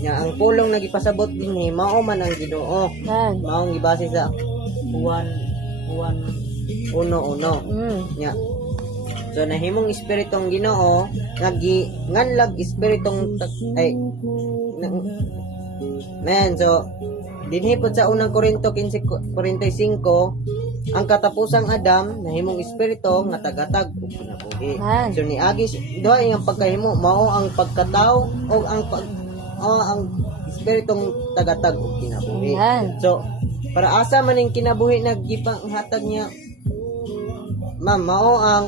Nya ang pulong nagipasabot dinhi mao man ang Ginoo. Mao ang gibase sa Juan 1:1. Nya so nahimong espiritong Ginoo nganlag espiritong so dinhi pod sa unang Korinto 15:45 ang katapusang Adam nahimong espiritu nga tagatag ug kinabuhi. So niagi duha ang pagkahimo mao ang pagkatao o ang espiritong tagatag ug kinabuhi. So para asa man ning kinabuhi nagipanghatag niya ma'am mao ang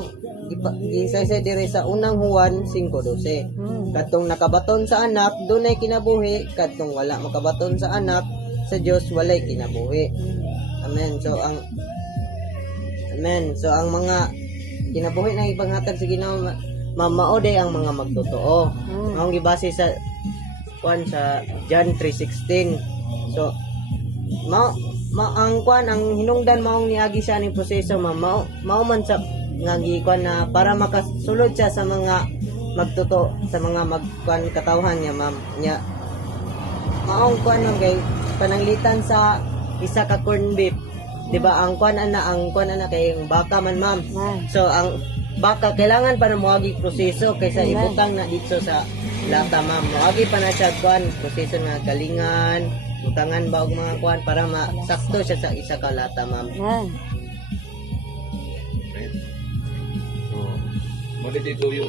gisaysay dire sa unang Juan 5:12. Kadtong nakabaton sa anak dunay kinabuhi, kadtong wala makabaton sa anak sa Dios walay kinabuhi. Amen. So ang mga kinabuhi na ipanghatag sa Ginoo mao day ang mga magtotoo. Mao gibase sa sa John 3:16. So mao ang hinungdan maong niagi siya ning proseso mao man sa nga gikuan na para makasulod siya sa mga magtuto sa mga magkuan katawhan niya ma'am nya maong kuan kay pananglitan sa isa ka corn beef, di ba? Ang kuan ana kay baka man ma'am. So ang baka kailangan pa na moagi proseso kaysa ibutang na dito sa lata ma'am. Moagi pa na siya kuan proseso na galingan, butangan ba og mga kuan para masakto siya sa isa ka lata ma'am. Mo dito yung